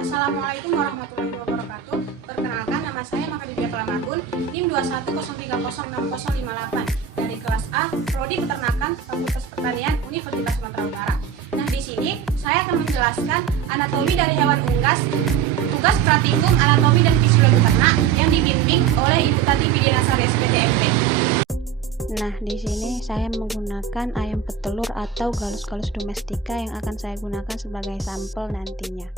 Assalamualaikum warahmatullahi wabarakatuh. Perkenalkan, nama saya Makadibia Kalamargun, NIM 210306058 dari kelas A, Prodi Peternakan, Fakultas Pertanian, Universitas Sumatera Utara. Nah, di sini saya akan menjelaskan anatomi dari hewan unggas, tugas praktikum anatomi dan fisiologi ternak yang dibimbing oleh Ibu Tati Widianasari SPTMP. Nah, di sini saya menggunakan ayam petelur atau Gallus domestica yang akan saya gunakan sebagai sampel nantinya.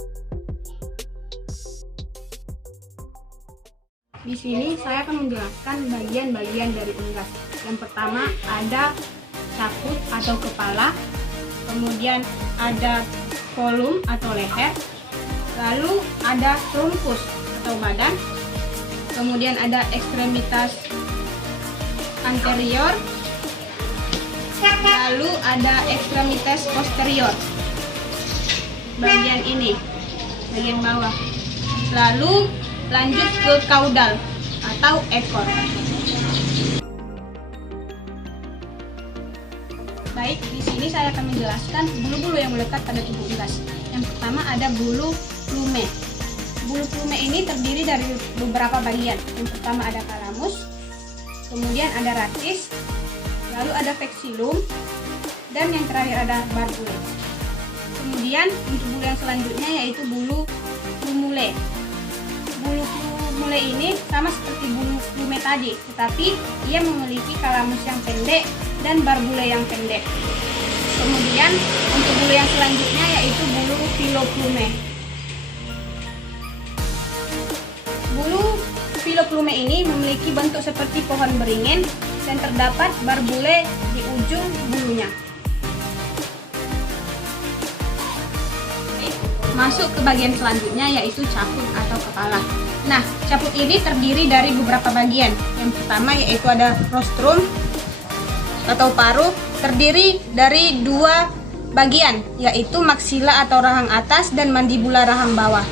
Di sini saya akan menjelaskan bagian-bagian dari unggas. Yang pertama ada caput atau kepala, kemudian ada kolum atau leher, lalu ada trunkus atau badan, kemudian ada ekstremitas anterior, lalu ada ekstremitas posterior, bagian ini, bagian bawah, lalu lanjut ke kaudal atau ekor. Baik, di sini saya akan menjelaskan bulu-bulu yang melekat pada tubuh unggas. Yang pertama ada bulu plume. Bulu plume ini terdiri dari beberapa bagian. Yang pertama ada kalamus, kemudian ada ratis, lalu ada vexillum, dan yang terakhir ada barbule. Kemudian untuk bulu yang selanjutnya yaitu bulu plumule. Bulu plumule ini sama seperti bulu plume tadi, tetapi ia memiliki kalamus yang pendek dan barbule yang pendek. Kemudian untuk bulu yang selanjutnya yaitu bulu filoplume. Bulu filoplume ini memiliki bentuk seperti pohon beringin dan terdapat barbule di ujung bulunya. Masuk ke bagian selanjutnya yaitu caput atau kepala. Nah, caput ini terdiri dari beberapa bagian. Yang pertama yaitu ada rostrum atau paruh, terdiri dari dua bagian yaitu maksila atau rahang atas dan mandibula rahang bawah.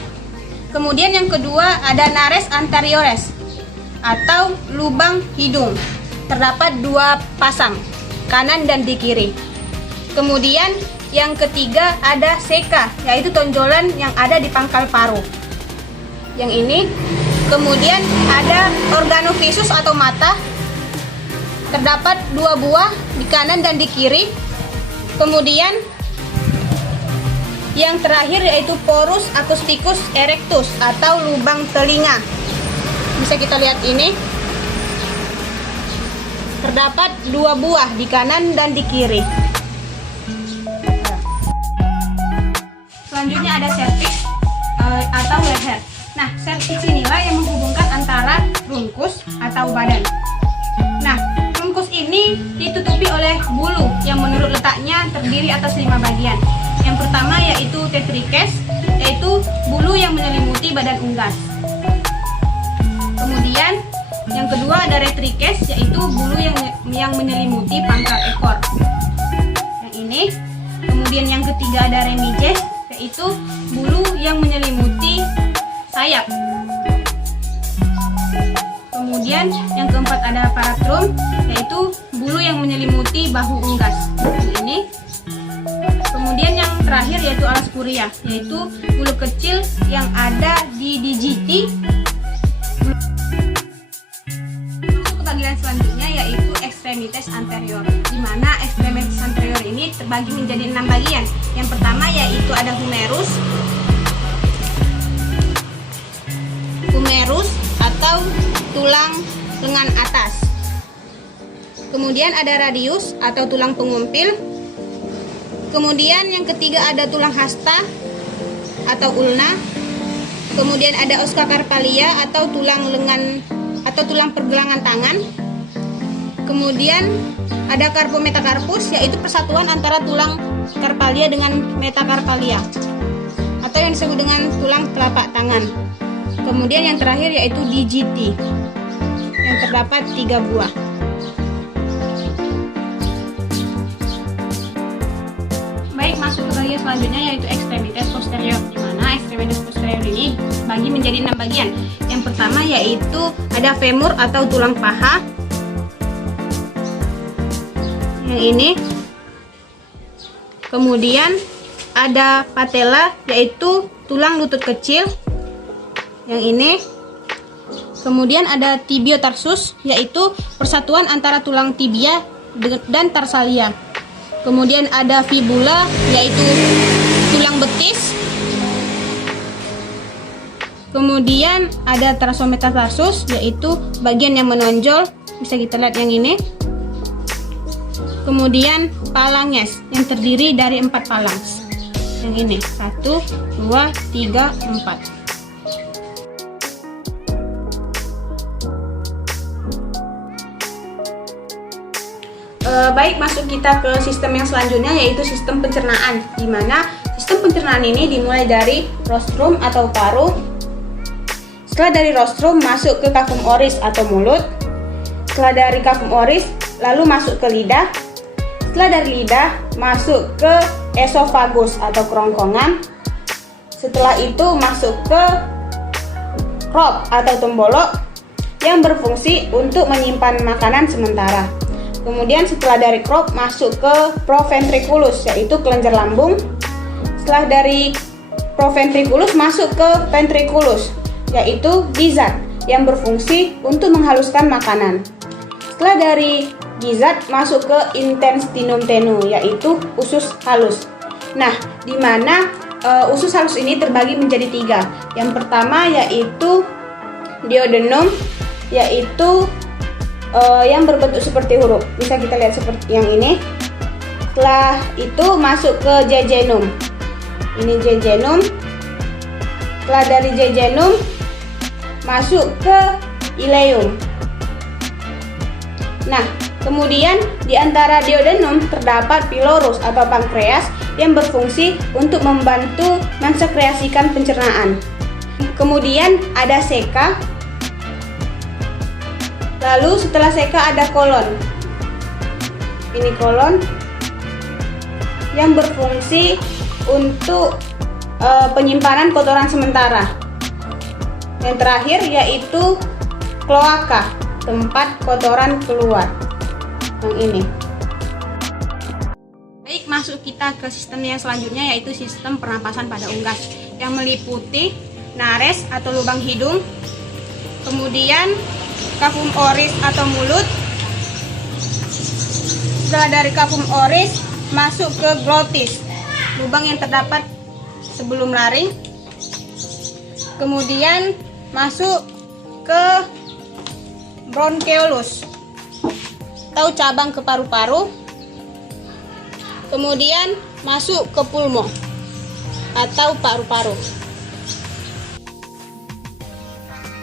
Kemudian yang kedua ada nares anteriores atau lubang hidung. Terdapat dua pasang, kanan dan di kiri. Kemudian yang ketiga ada seka, yaitu tonjolan yang ada di pangkal paruh. Yang ini. Kemudian ada organovisus atau mata. Terdapat dua buah di kanan dan di kiri. Kemudian yang terakhir yaitu porus acousticus erectus atau lubang telinga. Bisa kita lihat ini. Terdapat dua buah di kanan dan di kiri. Selanjutnya ada cervix atau leher. Nah, cervix inilah yang menghubungkan antara trunkus atau badan. Nah, trunkus ini ditutupi oleh bulu yang menurut letaknya terdiri atas 5 bagian. Yang pertama yaitu tetrikes, yaitu bulu yang menyelimuti badan unggas. Kemudian yang kedua ada retrikes, yaitu bulu yang menyelimuti pangkal ekor. Yang ini. Kemudian yang ketiga ada remiges, yaitu bulu yang menyelimuti sayap. Kemudian yang keempat ada paratrum, yaitu bulu yang menyelimuti bahu unggas. Ini. Kemudian yang terakhir yaitu alas kuria, yaitu bulu kecil yang ada di digiti. Masuk ke bagian selanjutnya yaitu ekstremitas anterior, di mana ekstremitas anterior ini terbagi menjadi 6 bagian. Yang pertama yaitu ada humerus atau tulang lengan atas. Kemudian ada radius atau tulang pengumpil. Kemudian yang ketiga ada tulang hasta atau ulna. Kemudian ada os carpalia atau tulang lengan atau tulang pergelangan tangan. Kemudian ada carpometacarpus, yaitu persatuan antara tulang carpalia dengan metacarpalia atau yang disebut dengan tulang telapak tangan. Kemudian yang terakhir yaitu digiti yang terdapat 3 buah. Baik, masuk ke bagian selanjutnya yaitu ekstremitas posterior, di mana ekstremitas posterior ini bagi menjadi 6 bagian. Yang pertama yaitu ada femur atau tulang paha. Yang ini. Kemudian ada patella, yaitu tulang lutut kecil yang ini. Kemudian ada tibiotarsus, yaitu persatuan antara tulang tibia dan tarsalia. Kemudian ada fibula, yaitu tulang betis. Kemudian ada tarsometatarssus, yaitu bagian yang menonjol, bisa kita lihat yang ini. Kemudian phalanges yang terdiri dari 4 phalanx. Yang ini 1, 2, 3, 4. Baik, masuk kita ke sistem yang selanjutnya, yaitu sistem pencernaan, di mana sistem pencernaan ini dimulai dari rostrum atau paru. Setelah dari rostrum masuk ke cavum oris atau mulut. Setelah dari cavum oris lalu masuk ke lidah. Setelah dari lidah masuk ke esofagus atau kerongkongan. Setelah itu masuk ke crop atau tembolok yang berfungsi untuk menyimpan makanan sementara. Kemudian setelah dari crop masuk ke proventriculus, yaitu kelenjar lambung. Setelah dari proventriculus masuk ke ventriculus, yaitu gizzard yang berfungsi untuk menghaluskan makanan. Setelah dari gizzard masuk ke intestinum tenue, yaitu usus halus. Nah, di mana usus halus ini terbagi menjadi 3. Yang pertama yaitu duodenum, yaitu yang berbentuk seperti huruf. Bisa kita lihat seperti yang ini. Setelah itu masuk ke jejunum. Ini jejunum. Setelah dari jejunum masuk ke ileum. Nah, kemudian di antara duodenum terdapat pylorus atau pankreas yang berfungsi untuk membantu mensekreasikan pencernaan. Kemudian ada seka. Lalu setelah seka ada kolon. Ini kolon yang berfungsi untuk penyimpanan kotoran sementara. Yang terakhir yaitu kloaka, tempat kotoran keluar. Yang ini. Baik, masuk kita ke sistem yang selanjutnya, yaitu sistem pernapasan pada unggas yang meliputi nares atau lubang hidung, kemudian cavum oris atau mulut. Setelah dari cavum oris masuk ke glotis, lubang yang terdapat sebelum laring. Kemudian masuk ke broncheolus atau cabang ke paru-paru. Kemudian masuk ke pulmo atau paru-paru.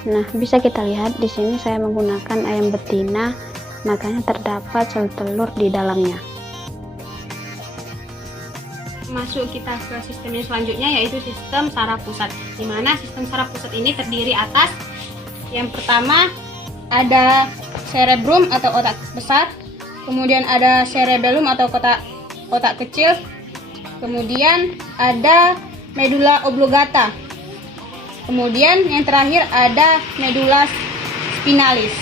Nah, bisa kita lihat di sini saya menggunakan ayam betina, makanya terdapat sel telur di dalamnya. Masuk kita ke sistem yang selanjutnya, yaitu sistem saraf pusat, di mana sistem saraf pusat ini terdiri atas yang pertama ada cerebrum atau otak besar, kemudian ada cerebellum atau otak kecil, kemudian ada medulla oblongata, kemudian yang terakhir ada medulla spinalis.